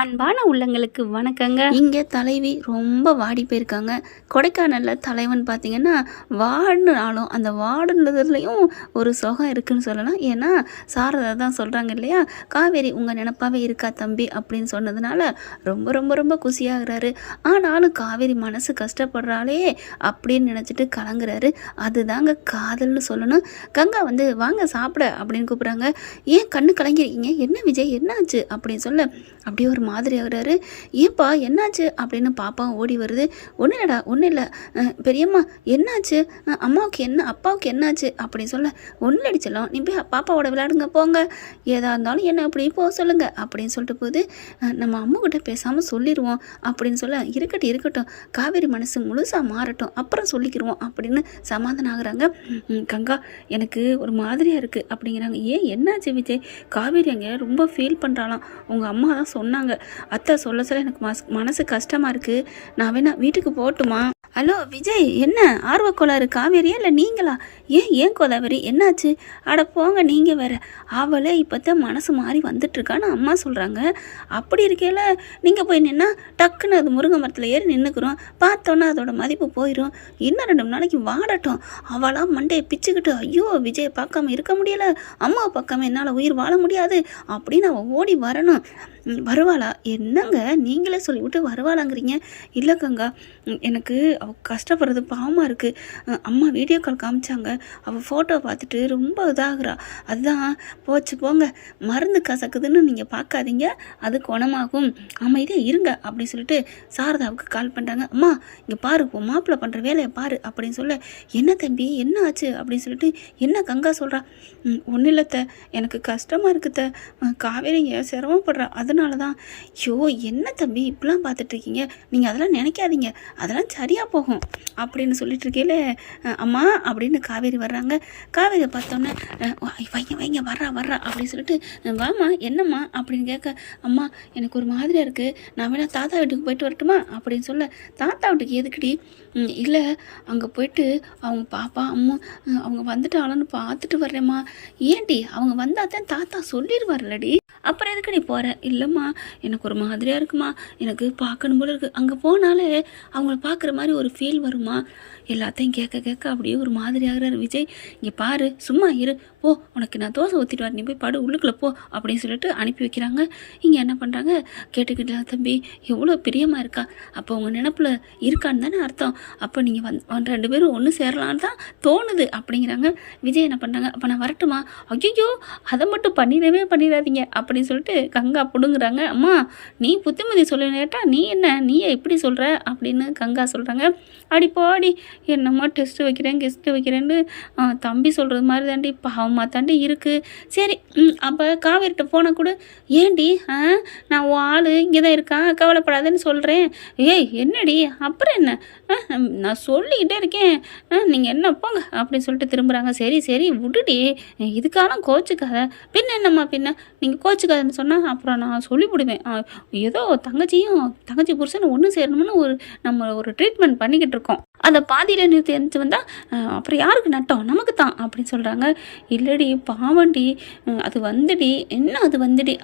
அன்பான உள்ளங்களுக்கு வணக்கங்க. இங்கே தலைவி ரொம்ப வாடி போயிருக்காங்க. கொடைக்கானலில் தலைவன் பார்த்தீங்கன்னா வாடினாலும் அந்த வாடினதுலேயும் ஒரு சுகம் இருக்குன்னு சொல்லலாம். ஏன்னா சாரதா தான் சொல்கிறாங்க இல்லையா, காவேரி உங்கள் நினப்பாவே இருக்கா தம்பி அப்படின்னு சொன்னதுனால ரொம்ப ரொம்ப ரொம்ப குசியாகிறாரு. ஆனாலும் காவேரி மனசு கஷ்டப்படுறாளே அப்படின்னு நினச்சிட்டு கலங்குறாரு. அதுதாங்க காதல்னு சொல்லணும். கங்கா வந்து வாங்க சாப்பிட அப்படின்னு கூப்பிட்றாங்க. ஏன் கண்ணு கலங்கிருக்கீங்க, என்ன விஜய் என்னாச்சு அப்படின்னு சொல்ல அப்படியே ஒரு மாதிரி ஆகுறாரு. ஏன்பா என்னாச்சு அப்படின்னு பாப்பாவும் ஓடி வருது. ஒன்றும் இல்லைடா ஒன்றும் இல்லை, பெரியம்மா என்னாச்சு, அம்மாவுக்கு என்ன அப்பாவுக்கு என்னாச்சு அப்படின்னு சொல்ல, ஒன்றும் அடிச்சலாம் நீ போய் பாப்பாவோட விளையாடுங்க போங்க, ஏதா இருந்தாலும் என்ன அப்படி போக சொல்லுங்க அப்படின்னு சொல்லிட்டு போகுது. நம்ம அம்மாக்கிட்ட பேசாமல் சொல்லிடுவோம் அப்படின்னு சொல்ல, இருக்கட்டும் காவேரி மனசு முழுசாக மாறட்டும் அப்புறம் சொல்லிக்கிடுவோம் அப்படின்னு சமாதானம் ஆகுறாங்க. கங்கா எனக்கு ஒரு மாதிரியாக இருக்குது அப்படிங்கிறாங்க. ஏன் என்னாச்சு விஜய், காவேரி அங்கே ரொம்ப ஃபீல் பண்ணுறாளாம், உங்கள் அம்மா தான் சொன்னாங்க, அத்தை சொல்ல சொல்ல எனக்கு மனசு கஷ்டமாக இருக்குது, நான் வேணா வீட்டுக்கு போகட்டுமா? ஹலோ விஜய், என்ன ஆர்வக்கோளாறு காவேரியா இல்லை நீங்களா? ஏன் கோதாவரி என்னாச்சு? அட போங்க நீங்கள் வேற, அவளே இப்போ தான் மனசு மாறி வந்துட்டுருக்கான்னு அம்மா சொல்கிறாங்க. அப்படி இருக்கையில் நீங்கள் போய் நின்னா டக்குன்னு அது முருங்கை மரத்தில் ஏறி நின்றுக்குறோம், பார்த்தோன்னா அதோட மதிப்பு போயிடும், இன்னும் 2 நாளைக்கு வாடட்டும். அவளாம் மண்டையை பிச்சுக்கிட்டு ஐயோ விஜயை பார்க்காம இருக்க முடியலை, அம்மாவை பார்க்காம என்னால் உயிர் வாழ முடியாது அப்படின்னு அவள் ஓடி வரணும். வருவாளா? என்னங்க நீங்களே சொல்லிவிட்டு வருவாளாங்கிறீங்க? இல்லை கங்கா, எனக்கு அவள் கஷ்டப்படுறது பாவமாக இருக்குது. அம்மா வீடியோ கால் காமிச்சாங்க, அவள் ஃபோட்டோ பார்த்துட்டு ரொம்ப இதாகிறா, அதுதான் போச்சு போங்க, மருந்து கசக்குதுன்னு நீங்கள் பார்க்காதீங்க, அது குணமாகும், அமைதியாக இருங்க அப்படின்னு சொல்லிட்டு சாரதாவுக்கு கால் பண்ணுறாங்க. அம்மா இங்கே பாரு, உன் மாப்பிள்ளை பண்ணுற வேலையை பாரு அப்படின்னு சொல்ல, என்ன தம்பி என்ன ஆச்சு அப்படின்னு சொல்லிட்டு என்ன கங்கா சொல்கிறா? ஒன்றும் இல்லைத்த, எனக்கு கஷ்டமாக இருக்குத்த, காவேரிங்க சிரமப்படுறா, அதனால தான். ஐயோ என்ன தம்பி இப்படிலாம் பார்த்துட்ருக்கீங்க, நீங்கள் அதெல்லாம் நினைக்காதீங்க, அதெல்லாம் சரியாக போகும் அப்படின்னு சொல்லிட்டு இருக்கேல அம்மா அப்படின்னு காவேரி வர்றாங்க. காவேரியை பார்த்தோன்னே வைங்க வர்றா அப்படின்னு சொல்லிட்டு, வாம்மா என்னம்மா அப்படின்னு கேட்க, அம்மா எனக்கு ஒரு மாதிரியாக இருக்குது, நான் வேணா தாத்தா வீட்டுக்கு போயிட்டு வரட்டுமா அப்படின்னு சொல்ல, தாத்தா வீட்டுக்கு எதுக்குடி? இல்லை அங்கே போயிட்டு அவங்க பாப்பா அம்மா அவங்க வந்துட்டாங்கன்னு பார்த்துட்டு வர்றேம்மா. ஏன்டி அவங்க வந்தால் தான் தாத்தா சொல்லிடுவார்லடி, அப்புறம் எதுக்குடி போகிற? இல்லைம்மா எனக்கு ஒரு மாதிரியாக இருக்குமா, எனக்கு பார்க்கணும் போல இருக்குது, அங்கே போனாலே அவங்கள பார்க்குற மாதிரி ஒரு ஃபீல் வருமா. எல்லாத்தையும் கேட்க அப்படியே ஒரு மாதிரி ஆகிறாரு விஜய். இங்கே பாரு சும்மா இரு, போ உனக்கு நான் தோசை ஊற்றிட்டு வர, நீ போய் படு உள்ளுக்குள்ளே போ அப்படின்னு சொல்லிட்டு அனுப்பி வைக்கிறாங்க. இங்கே என்ன பண்ணுறாங்க, கேட்டுக்கிட்டா தம்பி எவ்வளோ பிரியமாக இருக்கா, அப்போ உங்கள் நினப்பில் இருக்கான்னு தானே அர்த்தம், அப்போ நீங்கள் 2 பேரும் ஒன்று சேரலான்னு தான் தோணுது அப்படிங்கிறாங்க. விஜய் என்ன பண்ணுறாங்க, அப்போ நான் வரட்டுமா? ஐயோ அதை மட்டும் பண்ணிடாதீங்க அப்படின்னு சொல்லிட்டு கங்கா பிடுங்குறாங்க. அம்மா நீ புத்திமதி சொல்லினேட்டா, நீ எப்படி சொல்கிற அப்படின்னு கங்கா சொல்கிறாங்க. அடி போடி, என்னம்மா டெஸ்ட்டு வைக்கிறேன்னு தம்பி சொல்கிறது மாதிரி தாண்டி பாவமாக தாண்டி இருக்குது. சரி அப்போ காவேரிட்ட ஃபோனை கொடு. ஏண்டி நான் உன் ஆள் இங்கே தான் இருக்கான் கவலைப்படாதேன்னு சொல்கிறேன். ஏய் என்னடி அப்புறம் என்ன, நான் சொல்லிக்கிட்டே இருக்கேன், நீங்கள் என்ன போங்க அப்படின்னு சொல்லிட்டு திரும்புகிறாங்க. சரி விடுடி, இதுக்காக கோச்சுக்காத, பின்ன என்னம்மா பின்ன நீங்கள் கோச்சுக்காதன்னு சொன்னால் அப்புறம் நான் சொல்லிவிடுவேன், ஏதோ தங்கச்சி புருஷன் ஒன்று சேரணும்னு நம்ம ஒரு ட்ரீட்மெண்ட் பண்ணிக்கிட்டு இருக்கோம், அதை பாதியில் நிறுத்தி வந்தால் அப்புறம் யாருக்கு நட்டம், நமக்கு தான் அப்படின்னு சொல்கிறாங்க. இல்லடி பாவண்டி, அது வந்துடி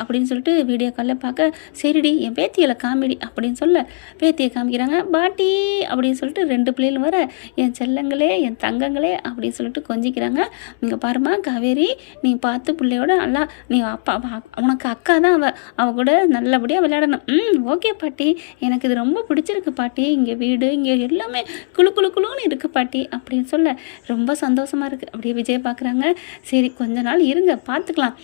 அப்படின்னு சொல்லிட்டு வீடியோ காலில் பார்க்க, சரிடி என் பேத்தியில் காமெடி அப்படின்னு சொல்ல பேத்தியை காமிக்கிறாங்க. பாட்டி அப்படின்னு சொல்லிட்டு 2 பிள்ளைகளும் வர, என் செல்லங்களே என் தங்கங்களே அப்படின்னு சொல்லிட்டு கொஞ்சிக்கிறாங்க. இங்கே பாருமா காவேரி, நீ பார்த்து பிள்ளையோட நல்லா, நீ உனக்கு அக்கா தான் அவ கூட நல்லபடியாக விளையாடணும். ஓகே பாட்டி, எனக்கு இது ரொம்ப பிடிச்சிருக்கு பாட்டி, இங்கே வீடு இங்கே எல்லாமே குழுன்னு இருக்குது பாட்டி அப்படின்னு சொல்ல ரொம்ப சந்தோஷமாக இருக்குது. அப்படியே விஜய் பார்க்குறாங்க. சரி கொஞ்ச நாள் இருங்க பார்த்துக்கலாம்,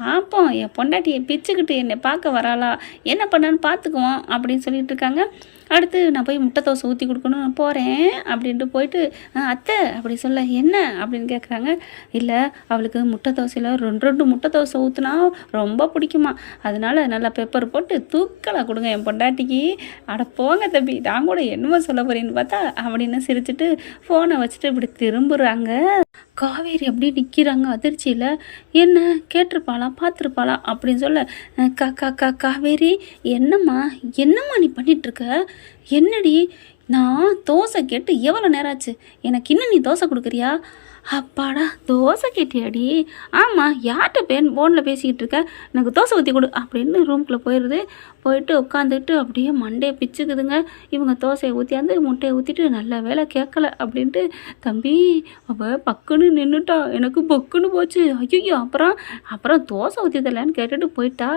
பார்ப்போம், என் பொண்டாட்டியை பிச்சுக்கிட்டு என்னை பார்க்க வராளா, என்ன பண்ணான்னு பார்த்துக்குவோம் அப்படின்னு சொல்லிட்டு இருக்காங்க. அடுத்து நான் போய் முட்டை தோசை ஊற்றி கொடுக்கணும் போகிறேன் அப்படின்ட்டு போயிட்டு, அத்தை அப்படி சொல்ல என்ன அப்படின்னு கேட்குறாங்க. இல்லை அவளுக்கு முட்டை தோசையில் 2 முட்டை தோசை ஊற்றுனா ரொம்ப பிடிக்குமா, அதனால நல்லா பெப்பர் போட்டு தூக்கலாக கொடுங்க என் பொண்டாட்டிக்கு. அட போங்க தம்பி, நான் கூட என்னமோ சொல்ல போகிறேன்னு பார்த்தா அப்படின்னு சிரிச்சுட்டு ஃபோனை வச்சுட்டு இப்படி திரும்புகிறாங்க. காவேரி அப்படி நிற்கிறாங்க அதிர்ச்சியில். என்ன கேட்டிருப்பாளா பார்த்துருப்பாளா அப்படின்னு சொல்ல, காவேரி என்னம்மா நீ பண்ணிகிட்ருக்க, என்னடி நான் தோசை கேட்டு எவ்வளோ நேரம் ஆச்சு, எனக்கு இன்னும் நீ தோசை கொடுக்குறியா? அப்பாடா தோசை கேட்டியாடி? ஆமாம், யார்கிட்ட ஃபோனில் பேசிக்கிட்டு இருக்க? எனக்கு தோசை ஊற்றி கொடு அப்படின்னு ரூம்குள்ளே போயிடுது. போயிட்டு உட்காந்துட்டு அப்படியே மண்டையை பிச்சுக்குதுங்க. இவங்க தோசையை ஊற்றியாந்து முட்டையை ஊற்றிட்டு நல்ல வேலை கேட்கல அப்படின்ட்டு, தம்பி அவள் பக்குன்னு நின்றுட்டா, எனக்கு பக்குன்னு போச்சு. ஐயோ அப்புறம் தோசை ஊற்றி தரலான்னு கேட்டுட்டு போயிட்டா.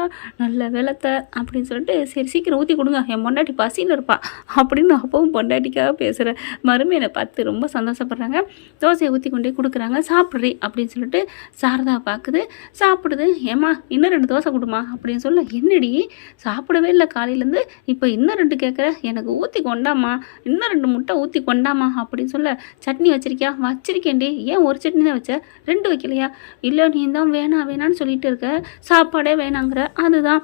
நல்ல வேலைத்த அப்படின்னு சொல்லிட்டு, சரி சீக்கிரம் ஊற்றி கொடுங்க, என் பொண்டாட்டி பசின்னு இருப்பா அப்படின்னு அப்பவும் பொண்டாட்டிக்காக பேசுகிற மருமையை பார்த்து ரொம்ப சந்தோஷப்படுறாங்க. தோசையை ஊற்றி கொண்டே கொடுக்குறாங்க. சாப்பிட்றி அப்படின்னு சொல்லிட்டு சாரதா பார்க்குது. சாப்பிடுது. ஏம்மா இன்னும் 2 தோசை கொடுமா அப்படின்னு சொல்ல, என்னடி சாப்பிடவே இல்லை காலையிலேருந்து, இப்போ இன்னும் 2 கேட்குற, எனக்கு ஊற்றி கொண்டாமா, இன்னும் 2 முட்டை ஊற்றி கொண்டாமா அப்படின்னு சொல்ல, சட்னி வச்சிருக்கியா? வச்சிருக்கேன்டி. ஏன் ஒரு சட்னி தான் வச்ச, 2 வைக்கலையா? இல்லை நீ தான் வேணான்னு சொல்லிட்டு இருக்க, சாப்பாடே வேணாங்கிற. அதுதான்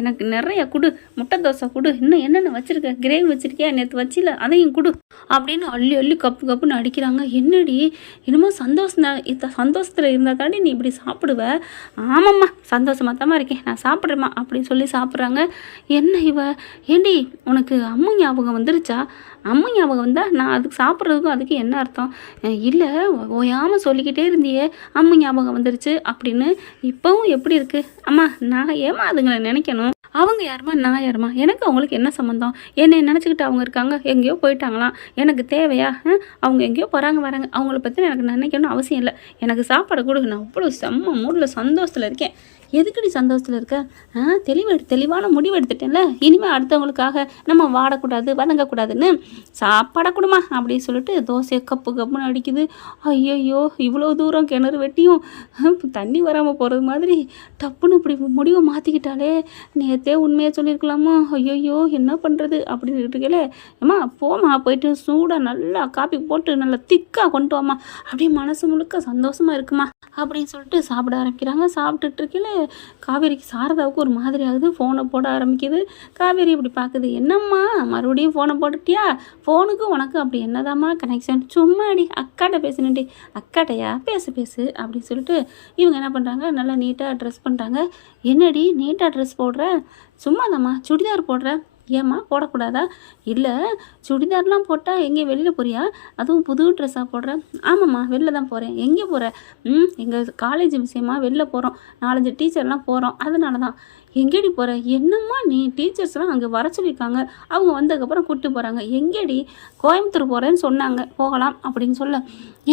எனக்கு நிறைய குடு, முட்டை தோசை குடு, இன்னும் என்னென்ன வச்சுருக்க, கிரேவி வச்சுருக்கியா, நேற்று வச்சில அதையும் குடு அப்படின்னு அள்ளி கப்புன்னு அடிக்கிறாங்க. என்னடி என்னமோ சந்தோஷத்தில் இருந்தால் தாண்டி நீ இப்படி சாப்பிடுவ? ஆமாம்மா சந்தோஷமாக தாம்மா இருக்கேன், நான் சாப்பிட்றேம்மா அப்படின்னு சொல்லி சாப்பிட்றாங்க. என்ன ஏண்டி உனக்கு அம்மு ஞாபகம் வந்துருச்சா? அம்மு ஞாபகம் வந்தால் நான் அதுக்கு சாப்பிட்றதுக்கும் அதுக்கு என்ன அர்த்தம்? இல்லை ஓயாமல் சொல்லிக்கிட்டே இருந்தியே அம்மு ஞாபகம் வந்துருச்சு அப்படின்னு. இப்போவும் எப்படி இருக்குது? அம்மா நான் ஏமா அதுங்களை நினைக்கணும்? அவங்க யாருமா நான் யாருமா? எனக்கு அவங்களுக்கு என்ன சம்மந்தம்? என்னை நினச்சிக்கிட்டு அவங்க இருக்காங்க, எங்கேயோ போயிட்டாங்களாம், எனக்கு தேவையா? அவங்க எங்கேயோ வராங்க, அவங்கள பற்றி எனக்கு நினைக்கணும்னு அவசியம் இல்லை. எனக்கு சாப்பாடு கொடு, நான் அவ்வளோ செம்ம மூடில் சந்தோஷத்தில் இருக்கேன். எதுக்குடி சந்தோஷத்தில் இருக்க? தெளிவான முடிவு எடுத்துட்டேன்ல, இனிமேல் அடுத்தவங்களுக்காக நம்ம வாடக்கூடாது வதங்கக்கூடாதுன்னு சாப்பாடை கொடுமா அப்படின்னு சொல்லிட்டு தோசையை கப்புன்னு அடிக்குது. ஐயோ இவ்வளோ தூரம் கிணறு வெட்டியும் தண்ணி வராமல் போகிறது மாதிரி டப்புன்னு இப்படி முடிவை மாற்றிக்கிட்டாலே, நேற்றே உண்மையாக சொல்லியிருக்கலாமோ? ஐயோ என்ன பண்ணுறது அப்படின்னு இருக்கலே. ஏம்மா போமா, போயிட்டு சூடாக நல்லா காப்பி போட்டு நல்லா திக்காக கொண்டு வாமா, அப்படியே மனசு முழுக்க சந்தோஷமாக இருக்குமா அப்படின்னு சொல்லிட்டு சாப்பிட ஆரம்பிக்கிறாங்க. சாப்பிட்டுட்டு இருக்கல காவேரிக்கு சாரதாவுக்கு ஒரு மாதிரி ஆகுது. ஃபோனை போட ஆரம்பிக்குது. காவேரி இப்படி பார்க்குது. என்னம்மா மறுபடியும் ஃபோனை போட்டுட்டியா? ஃபோனுக்கு உனக்கு அப்படி என்னதாம்மா கனெக்ஷன்? சும்மா அடி அக்காட்ட பேசுனேன்டி. அக்காட்டையா? பேசு அப்படின்னு சொல்லிட்டு இவங்க என்ன பண்ணுறாங்க, நல்லா நீட்டாக ட்ரெஸ் பண்ணுறாங்க. என்னடி நீட்டாக ட்ரெஸ் போடுற? சும்மாதாம்மா சுடிதார் போடுற. ஏம்மா போடக்கூடாதா? இல்லை சுடிதார்லாம் போட்டால் எங்கேயும் வெளியில் போறியா? அதுவும் புது ட்ரெஸ்ஸாக போடுற? ஆமாம்மா வெளில தான் போகிறேன். எங்கே போகிற? எங்கள் காலேஜ் விஷயமா வெளில போகிறோம், 4-5 டீச்சர்லாம் போகிறோம், அதனால தான். எங்கேடி போகிற? என்னம்மா நீ, டீச்சர்ஸ்லாம் அங்கே வர சொல்லியிருக்காங்க, அவங்க வந்ததுக்கப்புறம் கூப்பிட்டு போகிறாங்க. எங்கேடி? கோயம்புத்தூர் போகிறேன்னு சொன்னாங்க, போகலாம் அப்படின்னு சொல்ல.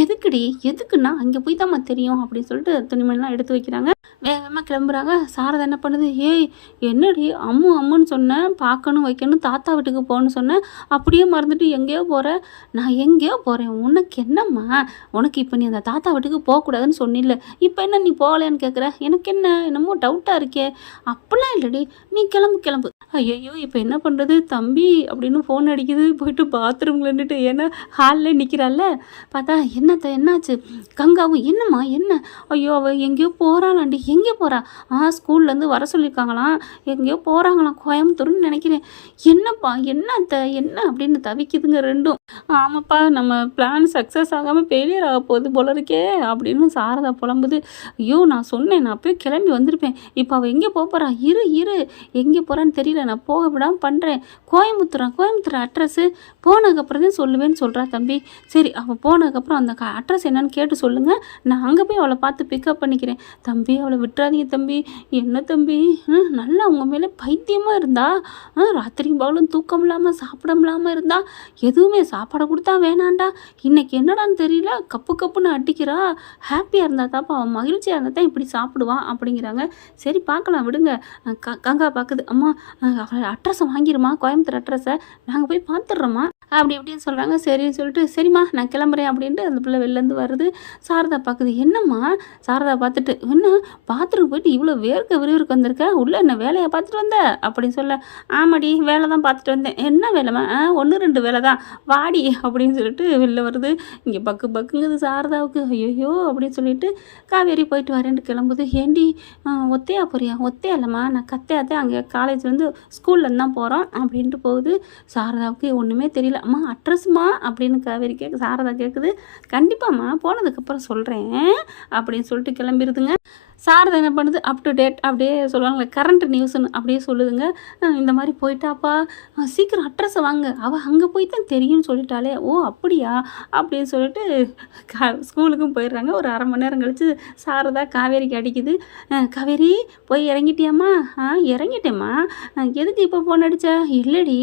எதுக்குடி? எதுக்குன்னா அங்கே போய் தாம்மா தெரியும் அப்படின்னு சொல்லிட்டு துணிமணிலாம் எடுத்து வைக்கிறாங்க. வேகமாக கிளம்புறாங்க. சாரதா என்ன பண்ணுது, ஏய் என்னடி அம்முன்னு சொன்னேன், பார்க்கணும் வைக்கணும், தாத்தா வீட்டுக்கு போகணுன்னு சொன்னேன், அப்படியே மறந்துட்டு எங்கேயோ போகிற? நான் எங்கேயோ போகிறேன், உனக்கு என்னம்மா? உனக்கு இப்போ நீ அந்த தாத்தா வீட்டுக்கு போகக்கூடாதுன்னு சொன்னில்ல, இப்போ என்ன நீ போகலையான்னு கேட்குற? எனக்கு என்னமோ டவுட்டாக இருக்கே. அப்படிலாம் இல்லடி, நீ கிளம்பு. ஐயோ இப்போ என்ன பண்ணுறது தம்பி அப்படின்னு ஃபோன் அடிக்குது. போயிட்டு பாத்ரூமில் நின்றுட்டு, ஏன்னா ஹாலில் நிற்கிறாள்ல, பார்த்தா என்னாச்சு? கங்காவும் என்னம்மா என்ன? ஐயோ அவள் எங்கேயோ போகிறாளாண்டி. எங்கே போகிறா? ஸ்கூல்லேருந்து வர சொல்லியிருக்காங்களாம், எங்கேயோ போகிறாங்களாம், கோயம்புத்தூர்னு நினைக்கிறேன். என்னப்பா என்ன அப்படின்னு தவிக்குதுங்க ரெண்டும். ஆமாப்பா நம்ம பிளான் சக்ஸஸ் ஆகாமல் ஃபெயிலியர் ஆக போகுது போல இருக்கே அப்படின்னு சாரதா புலம்புது. ஐயோ நான் சொன்னேன், நான் போய் கிளம்பி வந்திருப்பேன், இப்போ அவள் எங்கே போகிறா? இரு எங்கே போகிறான்னு தெரியல, நான் போக விடாமல் பண்ணுறேன். கோயம்புத்தூர் அட்ரஸ்ஸு போனதுக்கப்புறம் தான் சொல்லுவேன்னு சொல்கிறா தம்பி. சரி அவள் போனதுக்கப்புறம் அந்த அட்ரஸ் என்னன்னு கேட்டு சொல்லுங்கள், நான் அங்கே போய் அவளை பார்த்து பிக்கப் பண்ணிக்கிறேன். தம்பி அவளை விட்டுறாதீங்க தம்பி. என்ன தம்பி நல்லா உங்கள் மேலே பைத்தியமாக இருந்தா, ராத்திரி பகலும் தூக்கம் இல்லாமல் சாப்பிட இல்லாமல் இருந்தா, எதுவுமே சாப்பாடை கொடுத்தா வேணாண்டா, இன்னைக்கு என்னடான்னு தெரியல கப்புன்னு அடிக்கிறா. ஹாப்பியாக இருந்தா தாப்பா, அவன் மகிழ்ச்சியாக இருந்தால் தான் இப்படி சாப்பிடுவான் அப்படிங்கிறாங்க. சரி பார்க்கலாம் விடுங்க. கங்கா பார்க்குது. அம்மா அவளை அட்ரஸை வாங்கிடுமா, கோயம்புத்தூர் அட்ரஸை நாங்கள் போய் பார்த்துட்றோம்மா அப்படி இப்படின்னு சொல்கிறாங்க. சரின்னு சொல்லிட்டு சரிம்மா நான் கிளம்புறேன் அப்படின்ட்டு அந்த பிள்ளை வெளிலேருந்து வருது. சாரதா பார்க்குது. என்னம்மா? சாரதா பார்த்துட்டு, என்ன பாத்ரூம் போயிட்டு இவ்வளோ விறுவிறுக்கு வந்திருக்க, உள்ளே என்ன வேலையை பார்த்துட்டு வந்த அப்படின்னு சொல்ல. ஆமாடி வேலை தான் பார்த்துட்டு வந்தேன். என்ன வேலைம்மா? 1-2 வேலை தான், வாடி அப்படின்னு சொல்லிட்டு வெளில வருது. இங்கே பக்குங்குது சாரதாவுக்கு. ஐயோ அப்படின்னு சொல்லிட்டு காவேரி போயிட்டு வரேன்ட்டு கிளம்புது. ஏண்டி ஒத்தையா போறியா? ஒத்தையா இல்லைம்மா, நான் கத்தையாத்தே அங்கே காலேஜ்லேருந்து ஸ்கூல்லேருந்து தான் போகிறோம் அப்படின்ட்டு போகுது. சாரதாவுக்கு ஒன்றுமே தெரியல. அம்மா அட்ரஸ்மா அப்படின்னு காவேரி சாரதா கேட்குது. கண்டிப்பாம்மா போனதுக்கப்புறம் சொல்கிறேன் அப்படின்னு சொல்லிட்டு கிளம்பிடுதுங்க. சாரதா என்ன பண்ணுது, அப் டு டேட் அப்படியே சொல்லுவாங்களே, கரண்ட் நியூஸ்ன்னு அப்படியே சொல்லுதுங்க. இந்த மாதிரி போயிட்டாப்பா, சீக்கிரம் அட்ரஸை வாங்க, அவள் அங்கே போய் தான் தெரியும்னு சொல்லிட்டாலே. ஓ அப்படியா அப்படின்னு சொல்லிட்டு ஸ்கூலுக்கும் போயிடுறாங்க. ஒரு அரை மணி நேரம் கழிச்சு சாரதா காவேரிக்கு அடிக்குது. காவேரி போய் இறங்கிட்டியாம்மா? இறங்கிட்டேம்மா. எதுக்கு இப்போ ஃபோன் அடிச்ச? இல்லடி,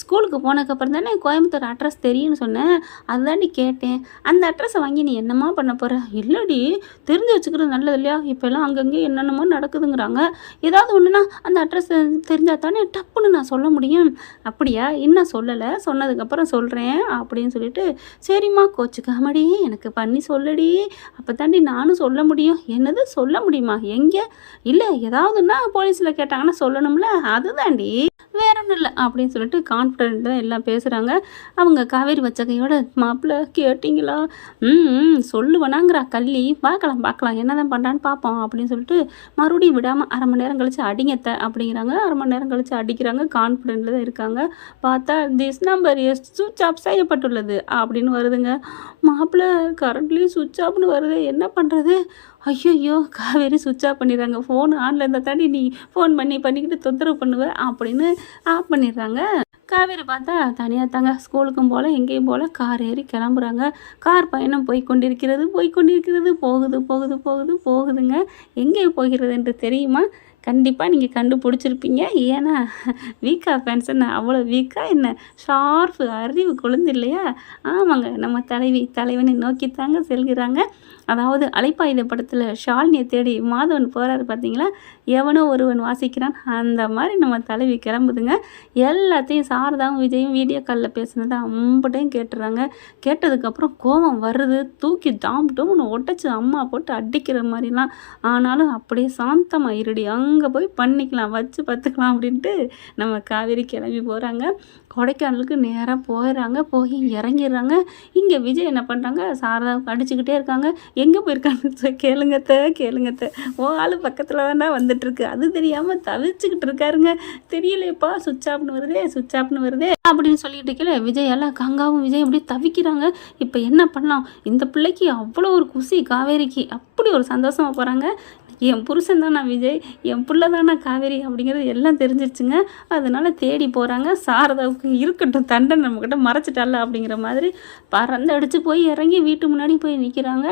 ஸ்கூலுக்கு போனதுக்கப்புறம் தானே கோயம்புத்தூர் அட்ரஸ் தெரியும்னு சொன்னேன், அதுதாண்டி கேட்டேன். அந்த அட்ரஸை வாங்கி நீ என்னம்மா பண்ண போகிற? இல்லடி, தெரிஞ்சு வச்சுக்கிறது நல்லது இல்லையா? இப்போல்லாம் அங்கங்கே என்னென்னமோ நடக்குதுங்கிறாங்க. ஏதாவது ஒன்றுனா அந்த அட்ரஸ் தெரிஞ்சால் தானே டப்புன்னு நான் சொல்ல முடியும். அப்படியா? இன்னும் சொல்லலை, சொன்னதுக்கப்புறம் சொல்கிறேன் அப்படின்னு சொல்லிட்டு, சரிம்மா கோச்சுக்காமடி எனக்கு பண்ணி சொல்லடி, அப்போ தாண்டி நானும் சொல்ல முடியும். என்னது சொல்ல முடியுமா? எங்கே? இல்லை, ஏதாவதுன்னா போலீஸில் கேட்டாங்கன்னா சொல்லணும்ல, அதுதாண்டி, வேற ஒன்றும் இல்லை அப்படின்னு சொல்லிட்டு கான்ஃபிடென்ட்டாக எல்லாம் பேசுகிறாங்க. அவங்க காவேரி வச்ச கையோட, மாப்பிள்ளை கேட்டிங்களா? சொல்லுவேனாங்கிறா கள்ளி, பார்க்கலாம் என்ன தான் பண்ணுறான்னு பார்ப்போம் அப்படின்னு சொல்லிட்டு மறுபடியும் விடாமல் அரை மணி நேரம் கழிச்சு அடிங்கத்த அப்படிங்கிறாங்க. அரை மணி நேரம் கழிச்சு அடிக்கிறாங்க. கான்ஃபிடென்ட்டில் தான் இருக்காங்க. பார்த்தா திஸ் நம்பர் சுவிட்ச் ஆஃப் செய்யப்பட்டுள்ளது அப்படின்னு வருதுங்க. மாப்பிள்ளை கரண்ட்லேயும் சுவிட்ச் ஆஃப்னு வருது, என்ன பண்ணுறது? ஐயோ, காவேரி சுவிட்ச் ஆஃப் பண்ணிடுறாங்க. ஃபோன் ஆனில் இருந்தால் தாண்டி நீ ஃபோன் பண்ணிக்கிட்டு தொந்தரவு பண்ணுவேன் அப்படின்னு ஆஃப் பண்ணிடுறாங்க. காவேரி பார்த்தா தனியாக தாங்க, ஸ்கூலுக்கும் போல் எங்கேயும் போல் கார் ஏறி கிளம்புறாங்க. கார் பயணம் போய் கொண்டிருக்கிறது, போகுதுங்க. எங்கே போகிறது என்று தெரியுமா? கண்டிப்பாக நீங்கள் கண்டுபிடிச்சிருப்பீங்க. ஏன்னா வீக்கா ஃபேன்ஸ் என்ன அவ்வளோ வீக்கா என்ன? ஷார்ப்பு அறிவு கொழுந்து இல்லையா? ஆமாங்க, நம்ம தலைவனை நோக்கித்தாங்க செல்கிறாங்க. அதாவது அலைப்பாயுத படத்தில் ஷாலினியை தேடி மாதவன் போகிறாரு பார்த்தீங்களா? எவனோ ஒருவன் வாசிக்கிறான், அந்த மாதிரி நம்ம தலைவி கிளம்புதுங்க. எல்லாத்தையும் சாரதாவும் விஜயும் வீடியோ காலில் பேசுனதை அம்பட்டையும் கேட்டுறாங்க. கேட்டதுக்கப்புறம் கோபம் வருது, தூக்கி டாம்னு ஒட்டச்சு அம்மா போட்டு அடிக்கிற மாதிரிலாம். ஆனாலும் அப்படியே சாந்தமாக இருடி, அங்கே போய் பண்ணிக்கலாம், வச்சு பார்த்துக்கலாம் அப்படின்ட்டு நம்ம காவேரி கிளம்பி போகிறாங்க. கொடைக்கானலுக்கு நேராக போயிடுறாங்க. போய் இறங்கிடுறாங்க. இங்கே விஜய் என்ன பண்ணுறாங்க, சாரதாவுக்கு அடிச்சுக்கிட்டே இருக்காங்க. எங்கே போயிருக்காங்க கேளுங்கத்த, ஓ ஆள் பக்கத்தில் தானே வந்துட்டுருக்கு, அது தெரியாமல் தவிச்சுக்கிட்டு இருக்காருங்க. தெரியலையப்பா, சுவிட்ச் ஆஃப்னு வருதே அப்படின்னு சொல்லிட்டு இருக்கல. விஜய் கங்காவும் விஜய் அப்படியே தவிக்கிறாங்க. இப்போ என்ன பண்ணலாம்? இந்த பிள்ளைக்கு அவ்வளோ ஒரு குசி, காவேரிக்கு அப்படி ஒரு சந்தோஷமாக போகிறாங்க. என் புருஷன் தானா விஜய், என் பிள்ளை தானா காவேரி அப்படிங்கிறது எல்லாம் தெரிஞ்சிருச்சுங்க. அதனால தேடி போகிறாங்க. சாரதாவுக்கு இருக்கட்டும், தண்டனை நம்மக்கிட்ட மறைச்சிட்டால அப்படிங்கிற மாதிரி பறந்து அடித்து போய் இறங்கி வீட்டு முன்னாடி போய் நிற்கிறாங்க.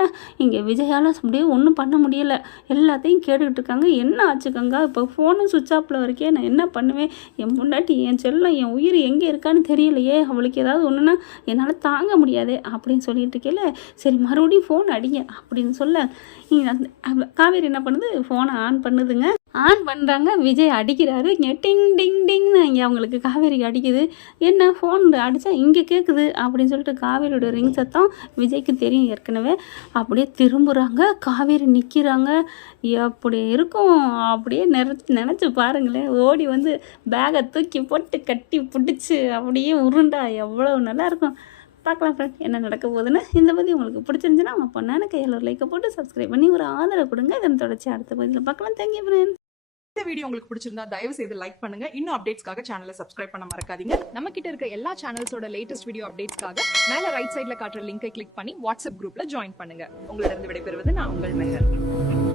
இங்கே விஜயால் அப்படியே ஒன்றும் பண்ண முடியலை. எல்லாத்தையும் கேட்டுக்கிட்டு இருக்காங்க. என்ன ஆச்சுக்கங்க, இப்போ ஃபோனும் சுவிட்ச் ஆஃபில் வரைக்கே நான் என்ன பண்ணுவேன்? என் முன்னாடி என் செல்லம், என் உயிர் எங்கே இருக்கான்னு தெரியலையே, அவளுக்கு ஏதாவது ஒன்றுனா என்னால் தாங்க முடியாதே அப்படின்னு சொல்லிட்டு இருக்கல. சரி மறுபடியும் ஃபோன் அடிங்க அப்படின்னு சொல்ல, காவேரி என்ன பண்ணுது, ஃபோனை ஆன் பண்ணுதுங்க. ஆன் பண்ணுறாங்க. விஜய் அடிக்கிறாரு. இங்கே டிங் டிங் டிங்னு இங்கே அவங்களுக்கு காவேரிக்கு அடிக்குது. என்ன ஃபோன் அடித்தா இங்கே கேட்குது அப்படின்னு சொல்லிட்டு காவேரியோட ரிங் சத்தம் விஜய்க்கு தெரியும் ஏற்கனவே. அப்படியே திரும்புகிறாங்க. காவேரி நிற்கிறாங்க. எப்படி இருக்கும் அப்படியே நினச்சி பாருங்களேன். ஓடி வந்து பேகை தூக்கி போட்டு கட்டி பிடிச்சி அப்படியே உருண்டா எவ்வளோ நல்லாயிருக்கும். பார்க்கலாம் ஃப்ரெண்ட் என்ன நடக்க போகுதுன்னு. இந்த பற்றி உங்களுக்கு பிடிச்சிருந்துச்சுன்னா அவங்க பொண்ணான கையில் ஒரு லைக்கை போட்டு சப்ஸ்கிரைப் பண்ணி ஒரு ஆதரவு கொடுங்க. இதன் தொடர்ச்சி அடுத்த பதிவில் பார்க்கலாம். Thank you friend. இந்த வீடியோ உங்களுக்கு பிடிச்சிருந்தா தயவு செய்து லைக் பண்ணுங்க. இன்னும் அப்டேட்ஸ்க்காக சேனலை சப்ஸ்கிரைப் பண்ண மறக்காதீங்க. நம்ம கிட்ட இருக்க எல்லா சேனல்ஸோட லேட்டஸ்ட் வீடியோ அப்டேட்ஸ்க்காக மேல ரைட் சைடுல காட்டுற லிங்கை கிளிக் பண்ணி வாட்ஸ்அப் குரூப்ல ஜாயின் பண்ணுங்க. உங்களிடம் விடைபெறுவது நான் உங்கள் மெஹர்.